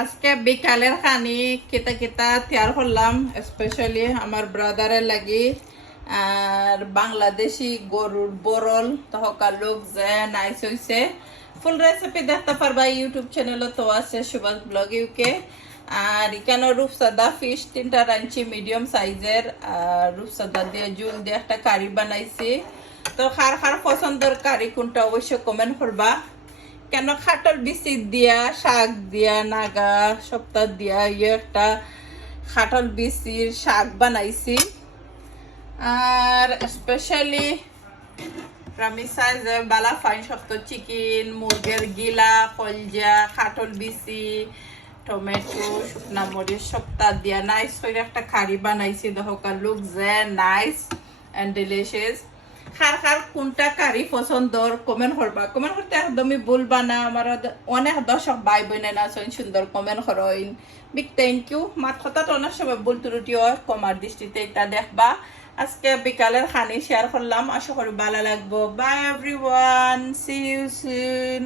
আজকে বিকালের খানি কেতা কেতা তৈয়ার করলাম স্পেশালি আমার ব্রাদারের লাগি আর বাংলাদেশি গরুর বরল তহকার লোক যে নাইস হইছে ফুল রেসিপি দেখতে পারবা ইউটিউব চ্যানেলে তো আছে সুভাষ ব্লগ ইউকে। আর এখানে রূপসাদা ফিশ 3টা রাঁধছি মিডিয়াম সাইজের, আর রূপসাদা দিয়ে জুল দিয়ে একটা কারি বানাইছি। তো খার খার পছন্দের কারি কোনটা অবশ্যই কমেন্ট করবা। কেন খাটল বিচি দিয়া শাক দিয়া নাগা সপ্তাহ দিয়া একটা খাটল বিচির শাক বানাইছি। আর স্পেশালি আমি সাইজে বালা ফাইন শক্ত চিকেন মুরগের গিলা কলজা খাটল বিচি টমেটো শুকনা মরিচ সপ্তাহ দিয়া নাইস করে একটা কারি বানাইছি। দহকার লুক যে নাইস অ্যান্ড ডিলিশিয়াস। খার খার কোনটা কারি পছন্দর কমেন্ট করবা, কমেন্ট করতে একদমই ভুলবা না। আমার অনেক দর্শক ভাই বোনে আছেন সুন্দর কমেন্ট করেন, বিগ থ্যাংক ইউ। মাত কথাটা অনেক সময় ভুল ত্রুটিও কমার দৃষ্টিতে এটা দেখবা। আজকে বিকালের খানি শেয়ার করলাম, আশা করি ভালো লাগবো। Bye everyone, see you soon.